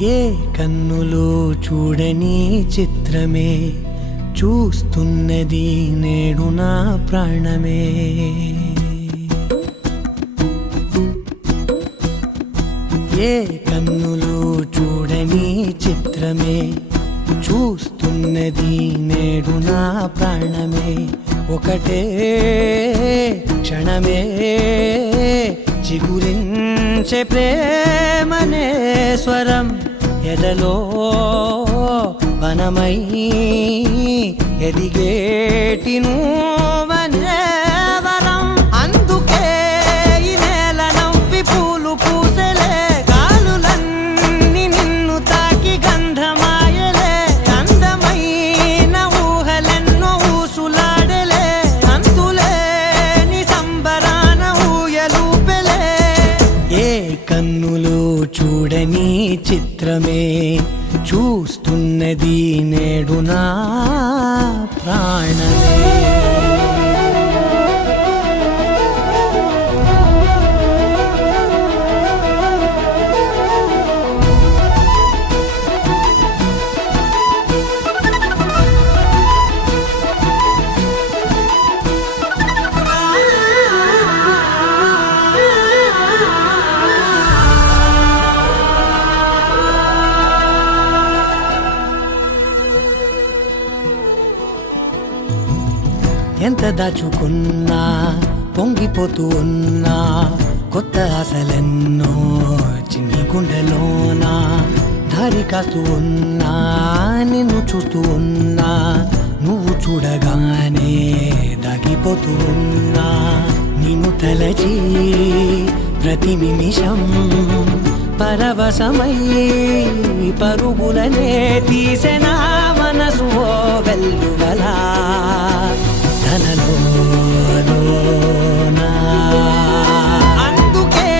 ఏ కన్నులు చూడని చిత్రమే చూస్తున్నది నేడు నా ప్రాణమే. ఏ కన్నులు చూడని చిత్రమే చూస్తున్నది నేడు నా ప్రాణమే. ఒకటే క్షణమే చిగురించే ప్రేమనే స్వరం ఎదలో వనమై ఎదిగేటి నువ్వనే వరం. అందుకే ఈ నేల నవ్వి పూలు పూసెలే, గాలులన్నీ నిన్ను తాకి గంధమాయలే. అందమైన ఊహలెన్నో ఊసులాడలే, అంతులేని సంబరాన ఊయలూపెలే. ఏ కన్నులు చూడని చిత్రమే చూస్తున్నది నేడు నా ప్రాణమే. ఎంత దాచుకున్నా పొంగిపోతూ ఉన్నా, కొత్త ఆశలెన్నో చిన్ని గుండెలోనా. దారి కాస్తూ ఉన్నా, నిన్ను చూస్తూ ఉన్నా, నువ్వు చూడగానే దాగిపోతూ ఉన్నా. నిన్ను తలచి ప్రతి నిమిషం పరవశమై పరుగులనే తీసెనా మనసు ఓ వెల్లువలా. అందుకే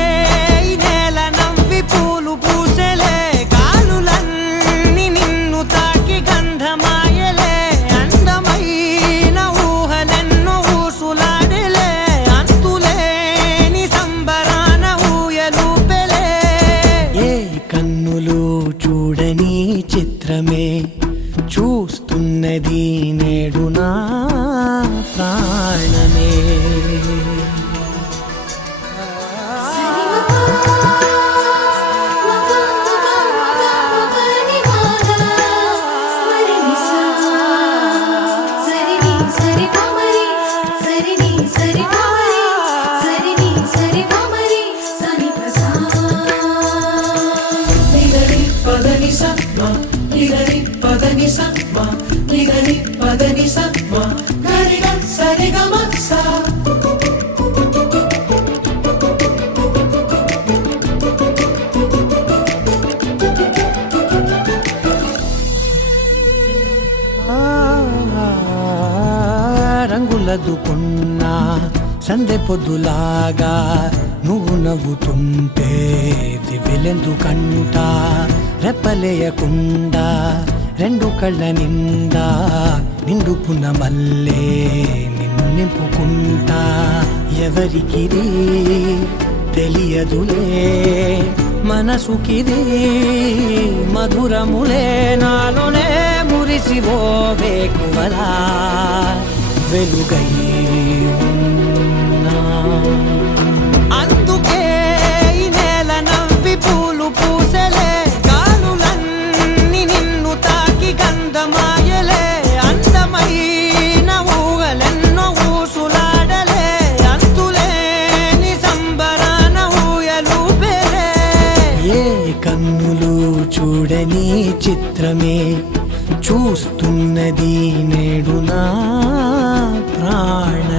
ఈ నేల నవ్వి పూలు పూసెలే, గాలులన్నీ నిన్ను తాకి గంధమాయలే. అందమైన ఊహలెన్నో ఊసులాడలే, అంతులేని సంబరాన ఊయలూపెలే. ఏ కన్నులు చూడని చిత్రమే చూస్తున్నది నేడు నా ప్రాణమే. రంగులదుకున్నా సందె పొద్దులాగా నువ్వు నవ్వుతుంటే దివ్వెలెందుకంట. రెప్పలేయకుండా రెండు కళ్ళ నిండా నిండుకున్న మల్లే నిన్ను నింపుకుంటా. ఎవరికిది తెలియదులే మనసుకిది మధురములే, నాలోనే మురిసివో వేకువలా వెలుగై ఉన్నా. అందుకే ఈ నేల నవ్వి పూలు పూసెలే, గాలులన్నీ నిన్ను తాకి గంధమాయలే. అందమైన ఊహలెన్నో ఊసులాడలే, అంతులేని సంబరాన ఊయలూపెలే. ఏ కన్నులు చూడని చిత్రమే చూస్తున్నది నేడు నా ప్రాణ